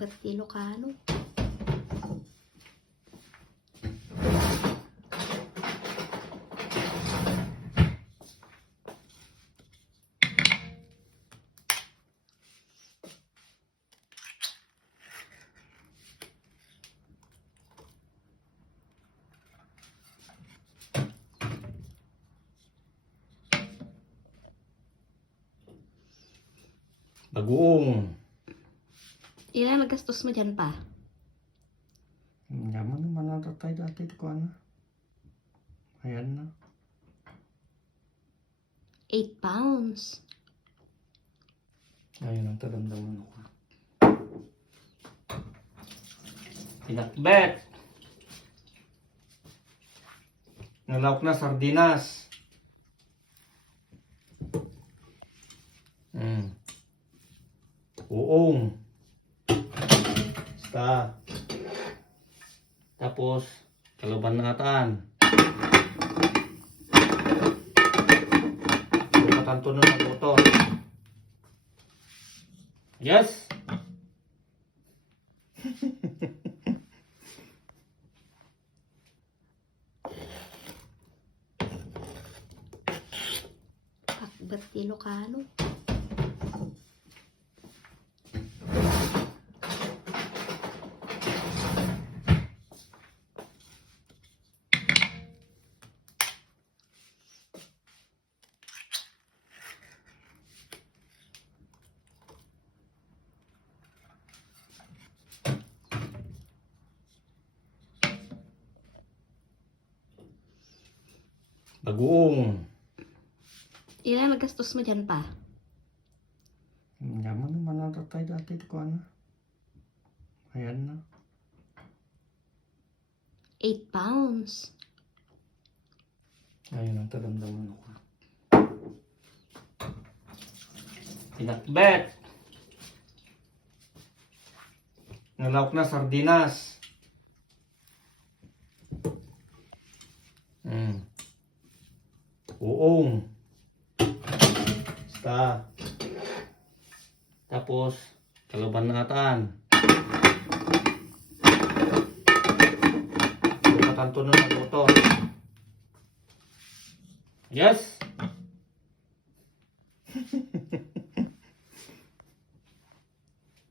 Ba't Ilocano? Bagoong. Ilan nagastos mo dyan pa? Yaman naman na tayo dati ko ano. Ayan na. 8 pounds. Ayun ang taramdaman ko. Pinakbet. Nalawak na sardinas. Mm. Uong. Basta. Tapos, kalaban na ataan. Bukatan to na ng motor. Yes. Ba't Ilocano? Bagoong. Ilan nagastos mo dyan pa? Yaman naman na tayo dati ko ano. Ayan na. 8 pounds. Ayun ang taramdaman ko. Pinakbet. Nalawak na sardinas. uong. Basta. Tapos kalaban na ataan katanto na ng motor yes!